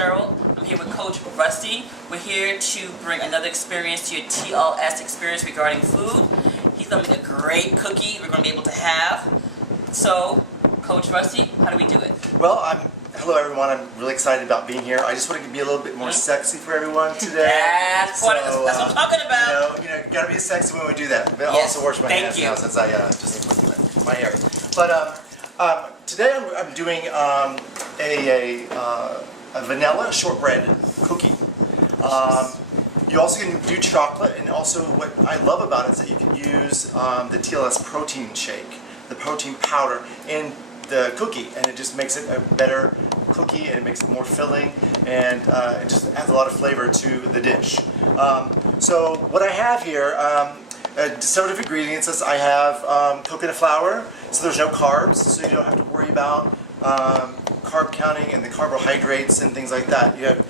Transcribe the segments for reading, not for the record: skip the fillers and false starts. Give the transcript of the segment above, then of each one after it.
Cheryl. I'm here with Coach Rusty. We're here to bring another experience to your TLS experience regarding food. He's going to make a great cookie we're going to be able to have. So, Coach Rusty, how do we do it? Well, hello everyone. I'm really excited about being here. I just want to be a little bit more sexy for everyone today. That's what I'm talking about. You gotta be sexy when we do that. But I'll also wash my hands now since I just put my hair. But today I'm doing a vanilla shortbread cookie. You also can do chocolate, and also what I love about it is that you can use the TLS protein shake, the protein powder, in the cookie, and it just makes it a better cookie, and it makes it more filling, and it just adds a lot of flavor to the dish. So what I have here, several different ingredients. I have coconut flour, so there's no carbs, so you don't have to worry about carb counting and the carbohydrates and things like that. You have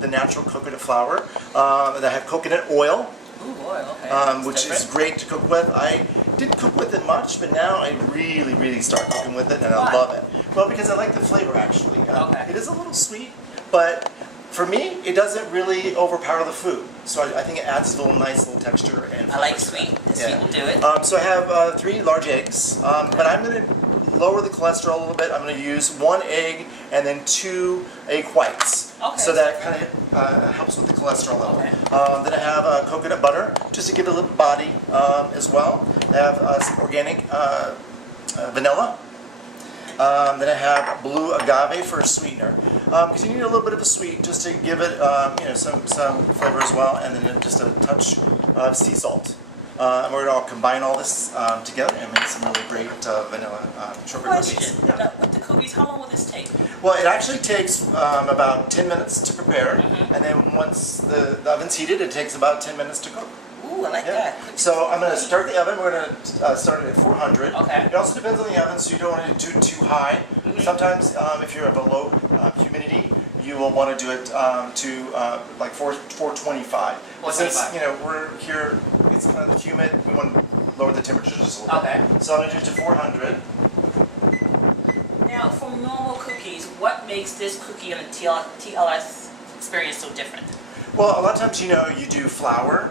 the natural coconut flour. And I have coconut oil. Ooh, oil, okay. Which is great to cook with. I didn't cook with it much, but now I really start cooking with it, and I love it. Well, because I like the flavor, actually. It is a little sweet, but for me, it doesn't really overpower the food. So I think it adds a nice little texture and flavor. I like sweet. The sweet will do it. So I have 3 large eggs, but I'm going to lower the cholesterol a little bit. I'm going to use 1 egg and then 2 egg whites. Okay. So that kind of helps with the cholesterol level. Okay. Then I have coconut butter, just to give it a little body as well. I have some organic vanilla. Then I have blue agave for a sweetener, because you need a little bit of a sweet just to give it some flavor as well, and then just a touch of sea salt. And we're going to combine all this together and make some really great vanilla shortbread cookies. Yeah. With the cookies, how long will this take? Well, it actually takes about 10 minutes to prepare, and then once the oven's heated, it takes about 10 minutes to cook. Ooh, I like that. So I'm going to start the oven. We're going to start it at 400. Okay. It also depends on the oven, so you don't want to do it too high. Sometimes, if you have a low humidity, you will want to do it to like 425. But since we're here, it's kind of humid, we want to lower the temperature just a little bit. Okay. So I'm going to do it to 400. Now, from normal cookies, what makes this cookie and the TLS experience so different? Well, a lot of times, you do flour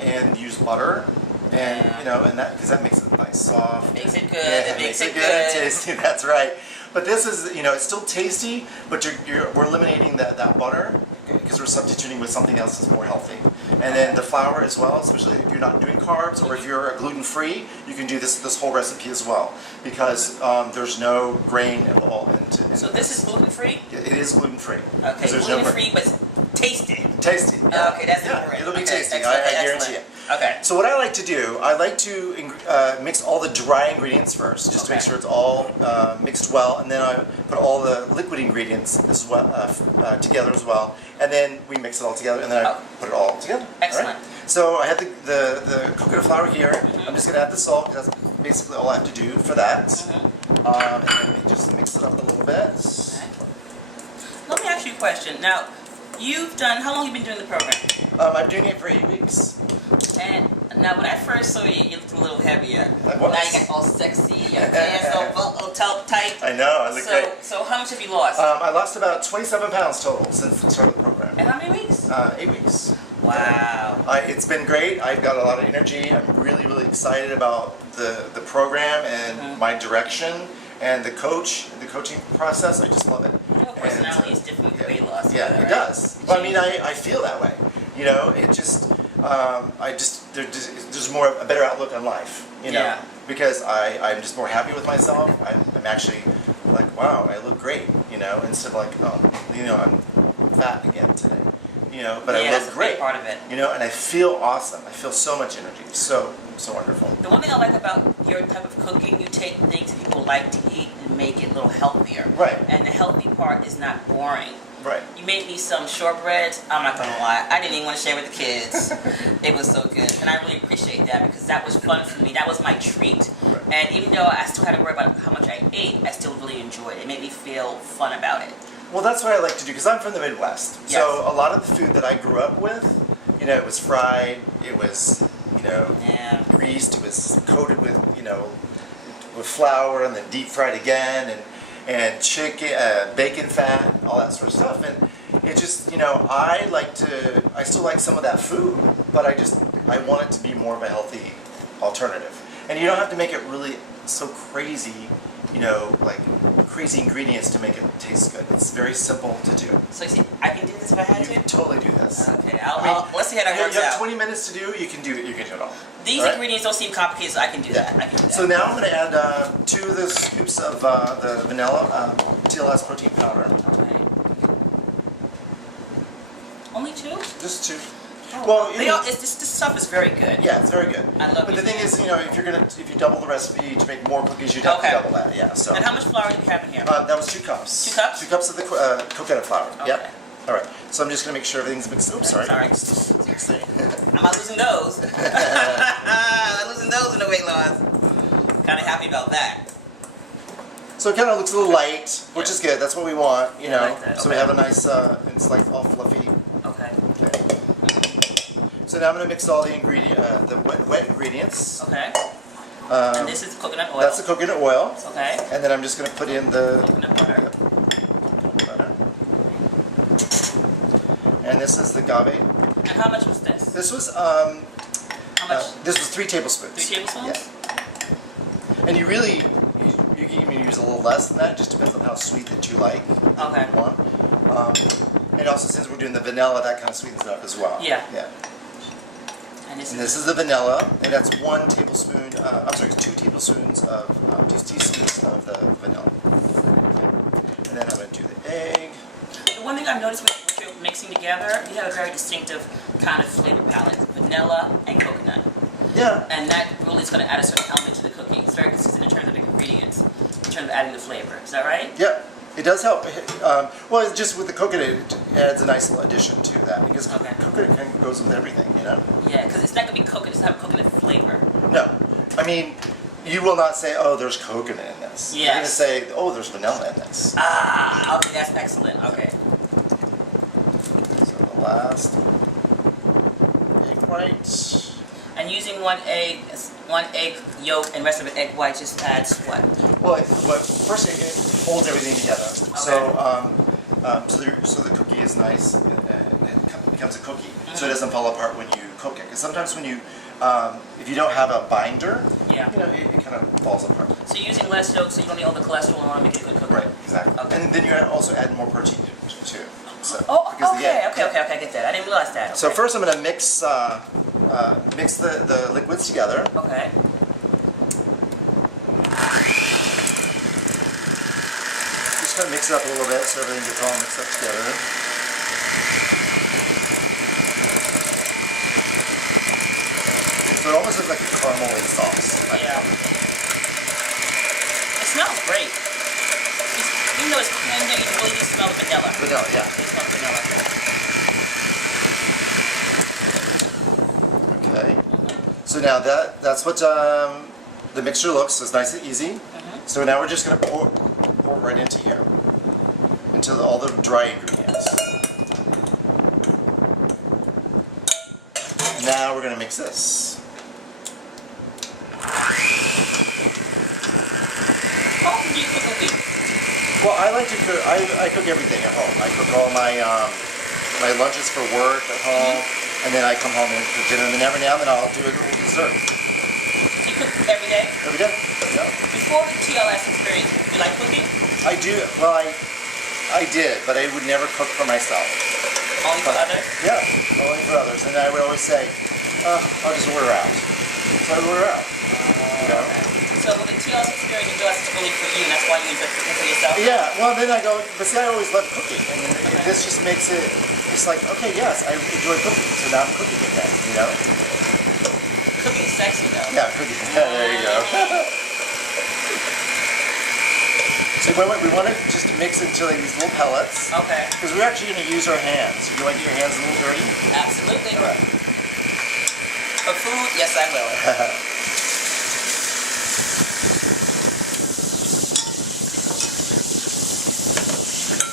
and use butter, and and that makes it nice, soft. Makes it good. Yeah, it makes it good and tasty. That's right. But this is, it's still tasty, but we're eliminating that butter because we're substituting with something else that's more healthy. And then the flour as well, especially if you're not doing carbs, or if you're gluten-free, you can do this whole recipe as well, because there's no grain at all. So this is gluten-free? Yeah, it is gluten-free. Okay, gluten-free, but tasty. Tasty. Yeah. Okay, that's important. It'll be tasty. I guarantee it. Okay. So what I like to do, I like to mix all the dry ingredients first, just to make sure it's all mixed well, and then I put all the liquid ingredients as well together as well, and then we mix it all together, and then I put it all together. Excellent. All right? So I have the coconut flour here. I'm just going to add the salt, because that's basically all I have to do for that. And then just mix it up a little bit. Let me ask you a question. Now, how long have you been doing the program? I'm doing it for 8 weeks. And now, when I first saw you, you looked a little heavier. I was. Now you got all sexy, your pants all tight. I know, I look great. So how much have you lost? I lost about 27 pounds total since the start of the program. And how many weeks? 8 weeks. Wow. It's been great. I've got a lot of energy. I'm really excited about the program and my direction and the coaching process. I just love it. Your personality is different with weight loss. Yeah, it does. Well, I mean, I feel that way. It just, there's a better outlook on life, because I'm just more happy with myself. I'm actually like, wow, I look great, instead of like, I'm fat again today, but I look great. Part of it. And I feel awesome. I feel so much energy. So wonderful. The one thing I like about your type of cooking, you take things that people like to eat and make it a little healthier. Right. And the healthy part is not boring. Right. You made me some shortbreads. I'm not gonna lie, I didn't even want to share with the kids. It was so good, and I really appreciate that, because that was fun for me. That was my treat. Right. And even though I still had to worry about how much I ate, I still really enjoyed it. It made me feel fun about it. Well, that's what I like to do, because I'm from the Midwest. Yes. So a lot of the food that I grew up with, it was fried, it was, greased, it was coated with, with flour, and then deep fried again, and chicken, bacon fat, all that sort of stuff. And it just, I still like some of that food, but I want it to be more of a healthy alternative. And you don't have to make it really so crazy, like crazy ingredients to make it taste good. It's very simple to do. So you see, I can do this if I had You to? can totally do this. Okay, let's see how that works You have out. 20 minets to do, you can do it all. These All right? ingredients don't seem complicated, so I can do that. I can do that. So now I'm going to add 2 of the scoops of the vanilla TLS protein powder. Okay. Only 2? Just 2. Oh, Well, this stuff is very good. yeah, it's very good. I love But the these thing is, if you double the recipe to make more cookies, you'd have Okay. to double that. Yeah. So And how much flour do we have in here? that was 2 cups. 2 cups? 2 cups of the coconut flour. Okay. Yep. All right. So I'm just going to make sure everything's mixed. Oops, sorry. Sorry. I'm not losing those. I'm not losing those in the weight loss. Kind of happy about that. So it kind of looks a little light, which is good. That's what we want, Yeah, I like that. So we Okay. have a nice, it's like all fluffy. Okay. Okay. So now I'm going to mix all the the wet ingredients. Okay. And this is coconut oil. That's the coconut oil. Okay. And then I'm just going to put in the Coconut butter. butter. And this is the agave. And how much was this? This was How much? this was 3 tablespoons. 3 tablespoons? Yeah. And you can even use a little less than that. It just depends on how sweet that you like. Okay. You want. And also since we're doing the vanilla, that kind of sweetens it up as well. Yeah. Yeah. And And this is the vanilla, and that's 1 tablespoon. I'm sorry, 2 tablespoons of 2 teaspoons of the vanilla. And then I'm going to do the egg. The one thing I've noticed with what you're mixing together, you have a very distinctive kind of flavor palette. Vanilla and coconut. Yeah. And that really is going to add a certain element to the cookie. It's very consistent in terms of the ingredients, in terms of adding the flavor. Is that right? Yep. It does help. Well, it's just with the coconut, it adds a nice little addition to that because Okay. coconut kind of goes with everything, Yeah, because it's not going to be coconut, it's not coconut flavor. No. I mean, you will not say, oh, there's coconut in this. You're going to Yes. say, oh, there's vanilla in this. Ah, okay, that's excellent. Okay. So the last egg white. And using one egg yolk and rest of it egg white just adds what? Well, first it holds everything together. So the cookie is nice and it becomes a cookie. So it doesn't fall apart when you cook it. Because sometimes when you, if you don't have a binder, Yeah. it kind of falls apart. So you're using less yolk so you don't need all the cholesterol and want to make it a good cookie. Right, exactly. Okay. And then you also add more protein too. So, Oh, because the egg- okay, I get that. I didn't realize that. So Okay. first I'm going to mix the liquids together. Okay. Just kind of mix it up a little bit so everything gets all mixed up together. So it almost looks like a caramely sauce. Yeah. It smells great. Even though it's plain, you really do smell the vanilla. Vanilla, yeah. You smell the vanilla. Okay. So now that's what the mixture looks. It's nice and easy. So now we're just going to pour right into here, into all the dry ingredients. And now we're going to mix this. How often do you cook a week? Well, I like to cook. I cook everything at home. I cook all my my lunches for work at home, and then I come home and cook dinner. And then every now and then I'll do a little dessert Do you cook every day? every day. Yeah. Before the TLS experience, you like cooking? I do. Well, I did, but I would never cook for myself. Only for others? Yeah, only for others. And I would always say, I'll just order out. So I order out. You know? So with the TLS experience, you realize it's really for you, and that's why you enjoy cooking for yourself? Yeah, well then I go, but see, I always loved cooking. And this just makes it, it's like, okay, yes, I enjoy cooking. So now I'm cooking again, you know? Cooking is sexy, though. Yeah, cooking. There you go. So we want to just mix it into like these little pellets. Okay. Because we're actually going to use our hands. You want to get your hands a little dirty? Absolutely. All right. For food, yes, I will.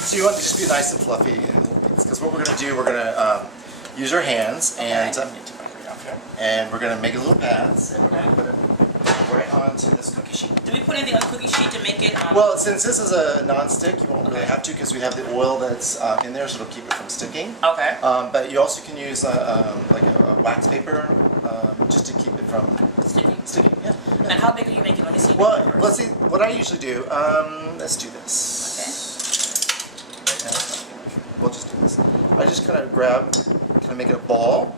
So you want it to just be nice and fluffy in little bits. Because what we're going to do, we're going to use our hands and Okay. and we're going to make little pads. And we're going to put it right onto this cookie sheet. Do we put anything on the cookie sheet to make it? Well, since this is a non-stick, you won't really have to because we have the oil that's in there, so it'll keep it from sticking. Okay. But you also can use like a wax paper just to keep it from sticking. Yeah. And how big are you making? Let me see. Well, let's see. What I usually do. Let's do this. We'll just do this. I just kind of make it a ball,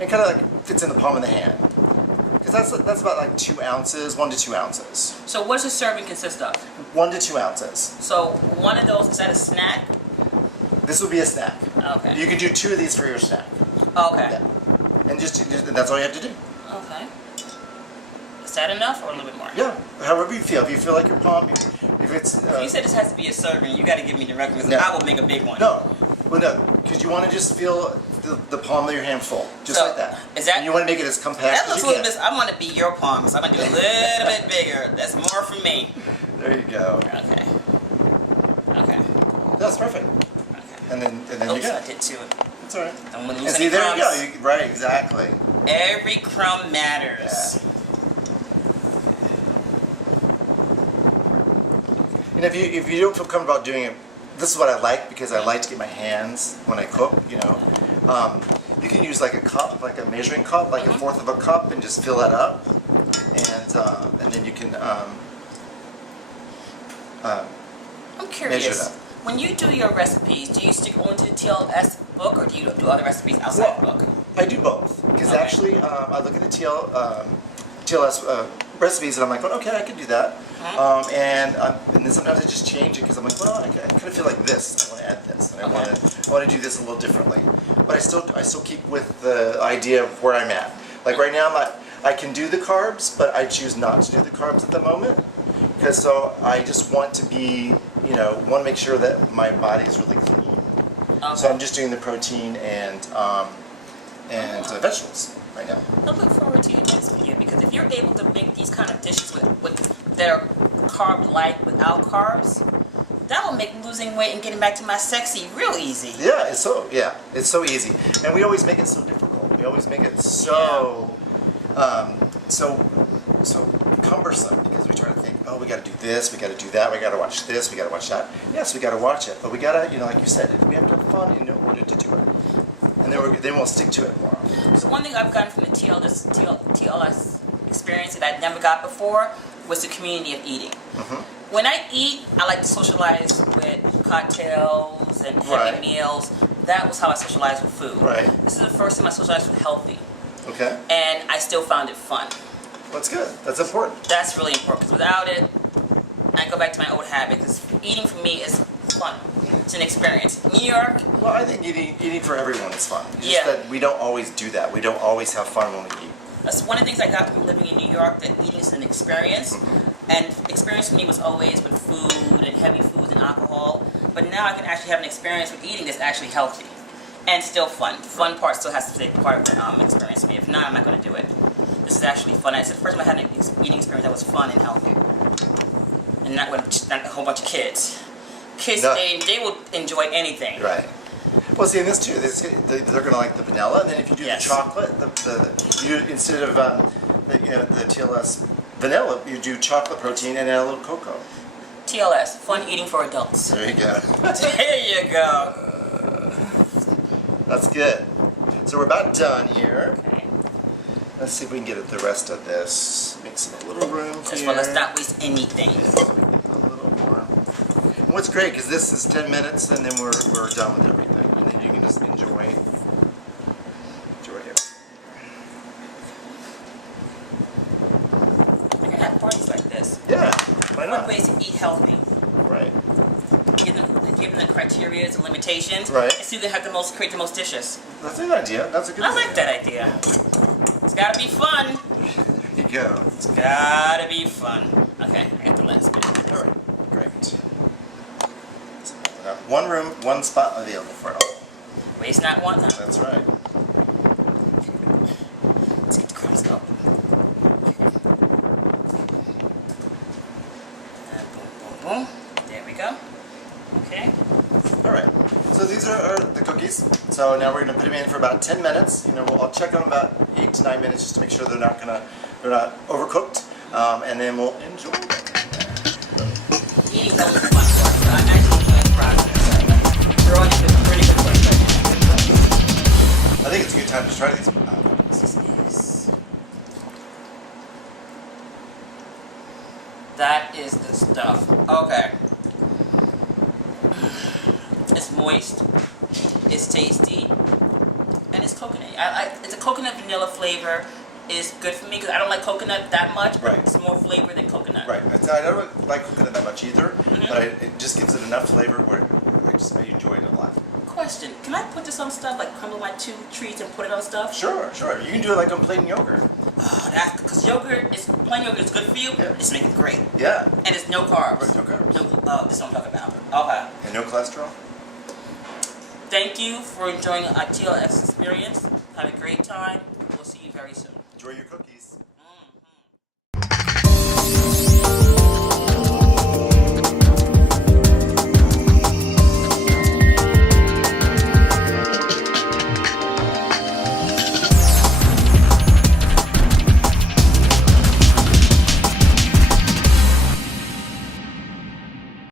and kind of like fits in the palm of the hand. Because that's about like 2 ounces, 1 to 2 ounces. So what does a serving consist of? 1 to 2 ounces. So one of those, is that a snack? This would be a snack. Okay. You can do 2 of these for your snack. Okay. Yeah. And just that's all you have to do. Okay. Is that enough or a little bit more? Yeah. However you feel. If you feel like your palm, if it's. You said this has to be a serving. You got to give me directions. No. I will make a big one. No. Well, no. Because you want to just feel the palm of your hand full, just So, like that. is that- And you want to make it as compact That as looks a you little can. bit. I want to be your palm, so I'm gonna do a little bit bigger. That's more for me. There you go. Okay. Okay. That's perfect. Okay. And then Oops, you got I it. did too. That's all right. I'm gonna And lose see, any there crumbs. you go. Right, exactly. Every crumb matters. And if you don't feel comfortable about doing it, this is what I like because I like to get my hands when I cook. You know, you can use like a cup, like a measuring cup, like a fourth of a cup, and just fill that up, and then you can I'm curious. measure that. When you do your recipes, do you stick only to the TLS book, or do you do other recipes outside the book? I do both because Okay. actually I look at the TLS recipes and I'm like, well, okay, I can do that. And then sometimes I just change it because I'm like, well, I kind of feel like this. I want to add this, and I want to do this a little differently. But I still keep with the idea of where I'm at. Like right now, I can do the carbs, but I choose not to do the carbs at the moment because so I just want to be, want to make sure that my body is really clean. Okay. So I'm just doing the protein and vegetables right now. I look forward to your next video because if you're able to make these kind of dishes with that are carb-light without carbs, that will make losing weight and getting back to my sexy real easy. Yeah, it's so easy, and we always make it so difficult. We always make it so cumbersome because we try to think, oh, we got to do this, we got to do that, we got to watch this, we got to watch that. Yes, we got to watch it, but we got to, like you said, we have to have fun in order to do it, and then we'll stick to it more. So one thing I've gotten from the TLS experience that I never got before was the community of eating. When I eat, I like to socialize with cocktails and heavy Right. meals. That was how I socialized with food. Right. This is the first time I socialized with healthy, Okay, and I still found it fun. that's good. That's important. That's really important because without it, I go back to my old habit because eating for me is fun. It's an experience. New York, Well, I think eating for everyone is fun. It's Yeah. just that we don't always do that. We don't always have fun when we eat. that's one of the things I got from living in New York, that eating is an experience. And experience for me was always with food and heavy foods and alcohol. But now I can actually have an experience with eating that's actually healthy and still fun. Fun part still has to be part of the experience for me. If not, I'm not going to do it. This is actually fun. It's the first time I had an eating experience that was fun and healthy. And not with not a whole bunch of kids. Kids, No. they will enjoy anything. Right. Well, see, in this too, they're going to like the vanilla, and then if you do Yes. the chocolate, you instead of the TLS vanilla, you do chocolate protein and add a little cocoa. TLS, fun eating for adults. There you go. There you go. That's good. So we're about done here. Okay. Let's see if we can get the rest of this. Make some a little room Just here. well, let's not waste anything. Yes, we get a little more. And what's great, because this is 10 minutes, and then we're done with everything. And then you can just enjoy it. I can have parties like this. Yeah, why One not? ways to eat healthy. Right. Give them the criteria and limitations. Right. And see who can have create the most dishes. That's a good idea. That's a good I idea. like that idea. It's gotta be fun. There you go. It's gotta be fun. Okay, I got the last bit. All right, great. So we got one room, one spot available for it all. Waste not, want not. That's right. Let's get the crumbs go. And boom, boom, boom. There we go. Okay. All right. So these are the cookies. So now we're going to put them in for about 10 minutes. I'll check on about 8 to 9 minutes just to make sure they're not overcooked. and then we'll enjoy them. Eating's always a fun part, but I actually enjoy the process. We're on to a pretty good question. I think it's a good time to try these. That is the stuff. Okay. It's moist. It's tasty. And it's coconut. It's a coconut vanilla flavor. Is good for me because I don't like coconut that much. But Right. It's more flavor than coconut. Right. I don't like coconut that much either, but it just gives it enough flavor where I enjoy it a lot. Question: can I put this on stuff like crumble my 2 treats and put it on stuff? Sure. You can do it like on plain yogurt. Oh, because plain yogurt is good for you. Yeah. It's make it great. Yeah. And it's no carbs. Right, no carbs. This is what I'm talking about. Okay. And no cholesterol. Thank you for enjoying our TLS experience. Have a great time. We'll see you very soon. Enjoy your cookies.